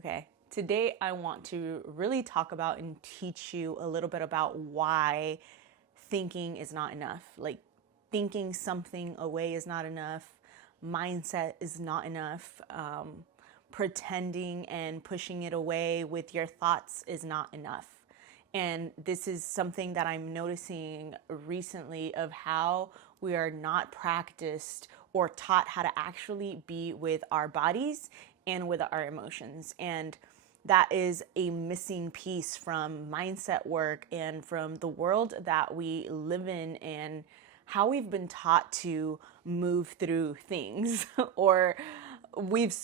Okay, today I want to really talk about and teach you a little bit about why thinking is not enough. Like, thinking something away is not enough, mindset is not enough, pretending and pushing it away with your thoughts is not enough. And this is something that I'm noticing recently of how we are not practiced or taught how to actually be with our bodies and with our emotions. And that is a missing piece from mindset work and from the world that we live in and how we've been taught to move through things or we've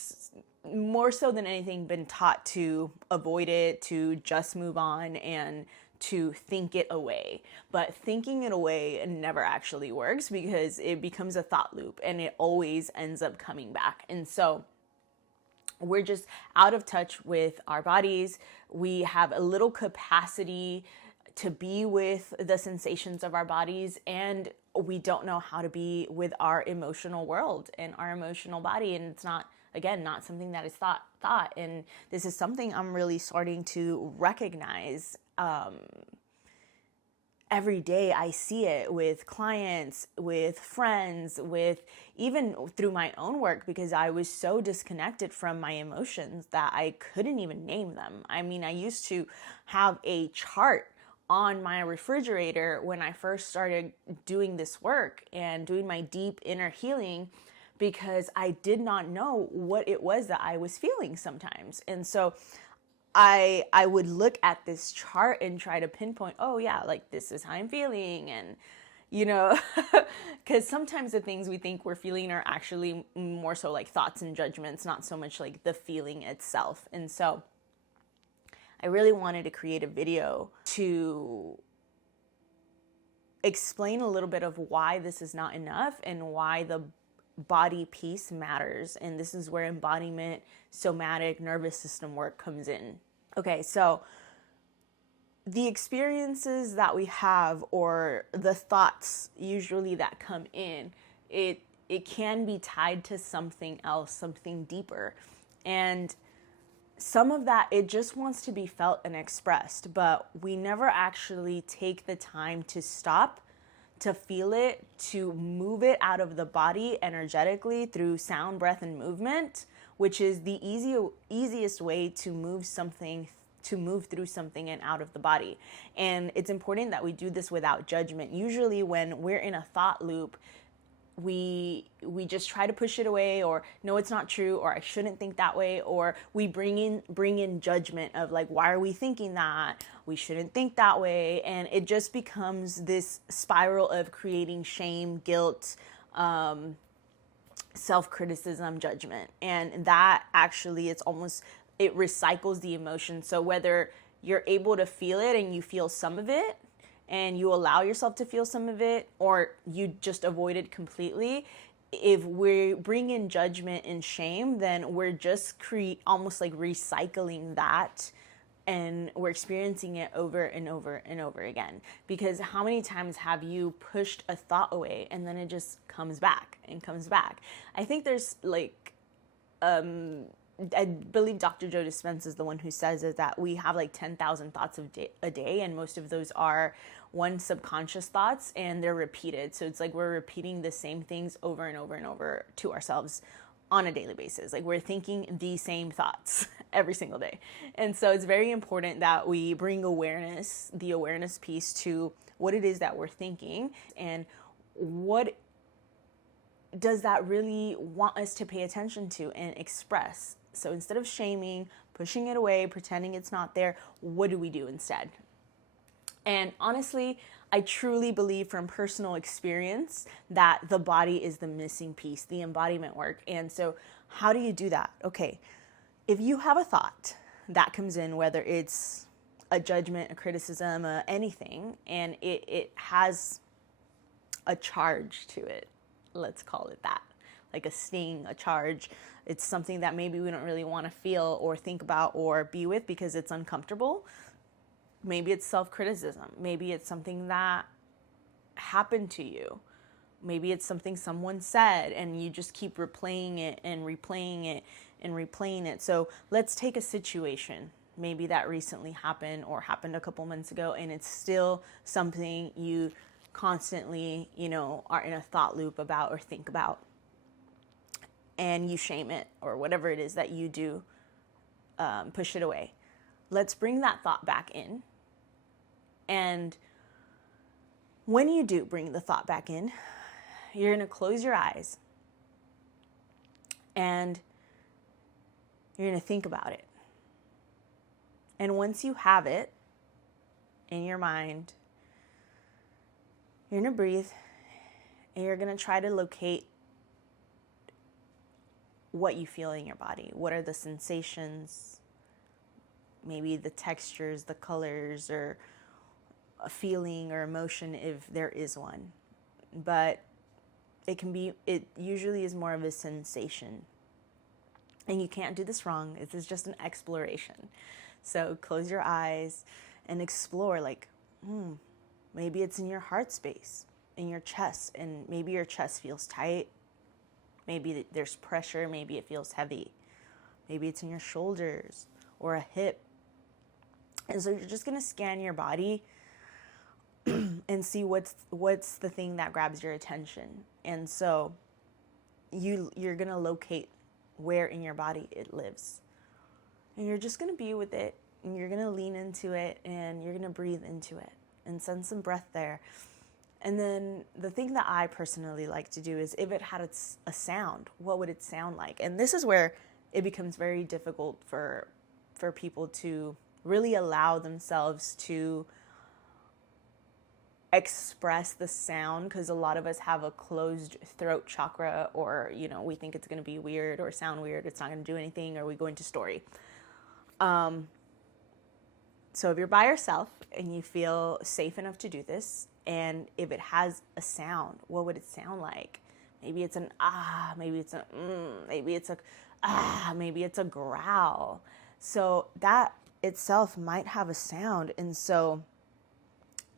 more so than anything been taught to avoid it, to just move on and to think it away. But thinking it away never actually works because it becomes a thought loop and it always ends up coming back. And so we're just out of touch with our bodies. We have a little capacity to be with the sensations of our bodies, and we don't know how to be with our emotional world and our emotional body. And it's not, again, not something that is thought. And this is something I'm really starting to recognize. Every day I see it with clients, with friends, with even through my own work, because I was so disconnected from my emotions that I couldn't even name them. I mean, I used to have a chart on my refrigerator when I first started doing this work and doing my deep inner healing, because I did not know what it was that I was feeling sometimes. And so I would look at this chart and try to pinpoint, oh yeah, like this is how I'm feeling. And, because sometimes the things we think we're feeling are actually more so like thoughts and judgments, not so much like the feeling itself. And so I really wanted to create a video to explain a little bit of why this is not enough and why the body piece matters. And this is where embodiment, somatic, nervous system work comes in. Okay, so the experiences that we have or the thoughts usually that come in, it can be tied to something else, something deeper. And some of that, it just wants to be felt and expressed, but we never actually take the time to stop, to feel it, to move it out of the body energetically through sound, breath, and movement, which is the easiest way to move something, to move through something and out of the body. And it's important that we do this without judgment. Usually when we're in a thought loop, we just try to push it away, or no, it's not true, or I shouldn't think that way, or we bring in judgment of like, why are we thinking that? We shouldn't think that way. And it just becomes this spiral of creating shame, guilt, self-criticism, judgment. And that actually, it recycles the emotion. So whether you're able to feel it and you feel some of it and you allow yourself to feel some of it, or you just avoid it completely, if we bring in judgment and shame, then we're just almost like recycling that, and we're experiencing it over and over and over again. Because how many times have you pushed a thought away and then it just comes back and comes back? I think there's like, I believe Dr. Joe Dispenza is the one who says is that we have like 10,000 thoughts a day, and most of those are subconscious thoughts, and they're repeated. So it's like we're repeating the same things over and over and over to ourselves on a daily basis. Like we're thinking the same thoughts every single day. And so it's very important that we bring awareness, the awareness piece, to what it is that we're thinking and what does that really want us to pay attention to and express. So instead of shaming, pushing it away, pretending it's not there, what do we do instead? And honestly, I truly believe from personal experience that the body is the missing piece, the embodiment work. And so how do you do that? Okay, if you have a thought that comes in, whether it's a judgment, a criticism, anything, and it has a charge to it, let's call it that, like a sting, a charge. It's something that maybe we don't really want to feel or think about or be with because it's uncomfortable. Maybe it's self-criticism. Maybe it's something that happened to you. Maybe it's something someone said and you just keep replaying it and replaying it. So let's take a situation maybe that recently happened or happened a couple months ago, and it's still something you constantly, are in a thought loop about or think about, and you shame it or whatever it is that you do, push it away. Let's bring that thought back in. And when you do bring the thought back in, you're going to close your eyes and you're going to think about it. And once you have it in your mind, you're going to breathe and you're going to try to locate what you feel in your body. What are the sensations? Maybe the textures, the colors, or a feeling or emotion if there is one. But it usually is more of a sensation. And you can't do this wrong. This is just an exploration. So close your eyes and explore, maybe it's in your heart space, in your chest, and maybe your chest feels tight. Maybe there's pressure, maybe it feels heavy. Maybe it's in your shoulders or a hip. And so you're just going to scan your body and see what's the thing that grabs your attention. And so you're going to locate where in your body it lives. And you're just going to be with it, and you're going to lean into it, and you're going to breathe into it and send some breath there. And then the thing that I personally like to do is, if it had a sound, what would it sound like? And this is where it becomes very difficult for people to really allow themselves to express the sound, because a lot of us have a closed throat chakra, or we think it's going to be weird or sound weird, it's not going to do anything, or we go into story. So if you're by yourself and you feel safe enough to do this, and if it has a sound, what would it sound like? Maybe it's an ah, maybe it's a maybe it's a ah, maybe it's a growl. So that itself might have a sound. And so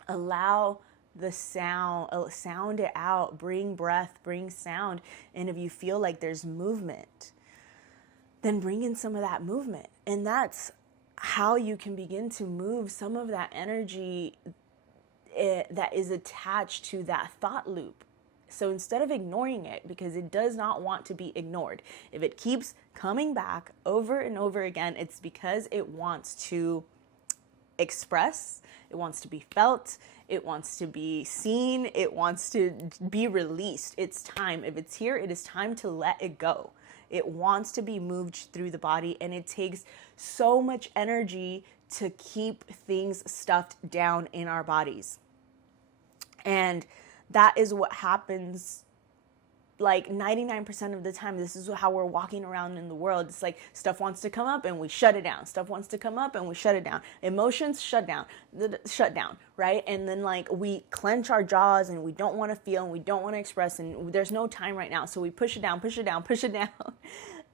allow the sound it out, bring breath, bring sound. And if you feel like there's movement, then bring in some of that movement. And that's how you can begin to move some of that energy that is attached to that thought loop. So instead of ignoring it, because it does not want to be ignored, if it keeps coming back over and over again, it's because it wants to express, it wants to be felt, it wants to be seen, it wants to be released. It's time. If it's here, it is time to let it go. It wants to be moved through the body, and it takes so much energy to keep things stuffed down in our bodies. And that is what happens like 99% of the time. This is how we're walking around in the world. It's like stuff wants to come up and we shut it down. Stuff wants to come up and we shut it down. Emotions shut down, right? And then we clench our jaws and we don't want to feel and we don't want to express, and there's no time right now. So we push it down.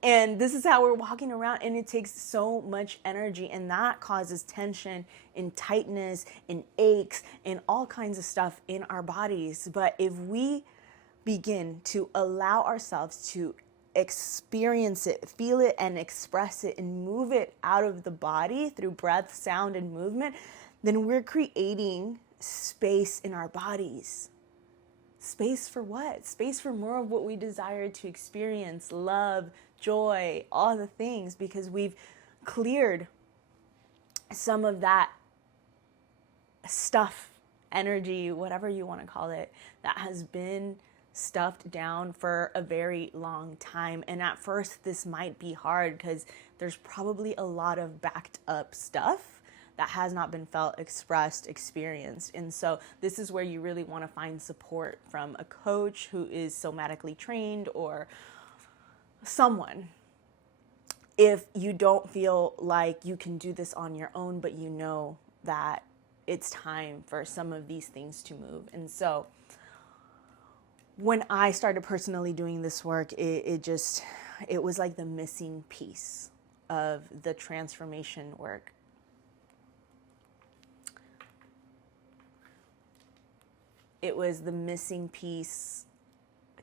And this is how we're walking around, and it takes so much energy, and that causes tension and tightness and aches and all kinds of stuff in our bodies. But if we begin to allow ourselves to experience it, feel it, and express it, and move it out of the body through breath, sound, and movement, then we're creating space in our bodies. Space for what? Space for more of what we desire to experience: love, joy, all the things, because we've cleared some of that stuff, energy, whatever you want to call it, that has been stuffed down for a very long time. And at first this might be hard because there's probably a lot of backed up stuff that has not been felt, expressed, experienced. And so this is where you really want to find support from a coach who is somatically trained, or someone. If you don't feel like you can do this on your own, but you know that it's time for some of these things to move. And so when I started personally doing this work, it was like the missing piece of the transformation work. It was the missing piece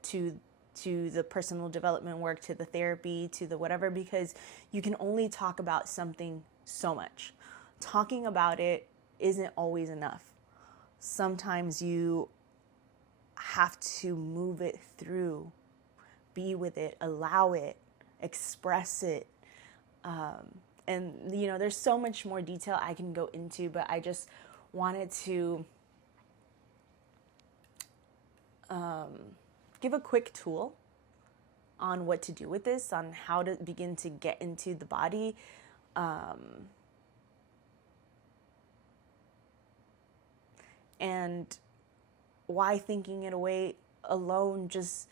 to to the personal development work, to the therapy, to the whatever, because you can only talk about something so much. Talking about it isn't always enough. Sometimes you have to move it through, be with it, allow it, express it. And, you know, there's so much more detail I can go into, but I just wanted to give a quick tool on what to do with this, on how to begin to get into the body. And why thinking it away alone just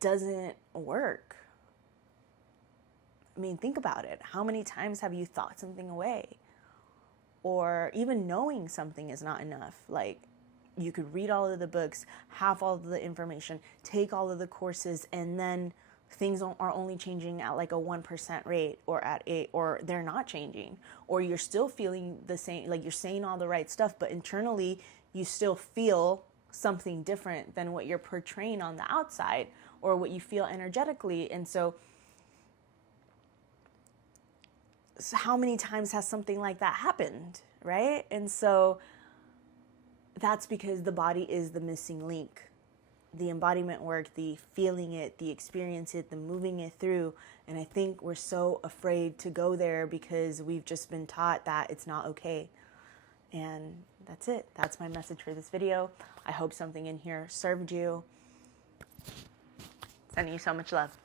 doesn't work. I mean, think about it. How many times have you thought something away? Or even knowing something is not enough. Like, you could read all of the books, have all of the information, take all of the courses, and then things are only changing at like a 1% rate, or at or they're not changing, or you're still feeling the same, like you're saying all the right stuff, but internally you still feel something different than what you're portraying on the outside, or what you feel energetically. And so how many times has something like that happened, right? And so that's because the body is the missing link. The embodiment work, the feeling it, the experience it, the moving it through. And I think we're so afraid to go there because we've just been taught that it's not okay. And that's it. That's my message for this video. I hope something in here served you. Sending you so much love.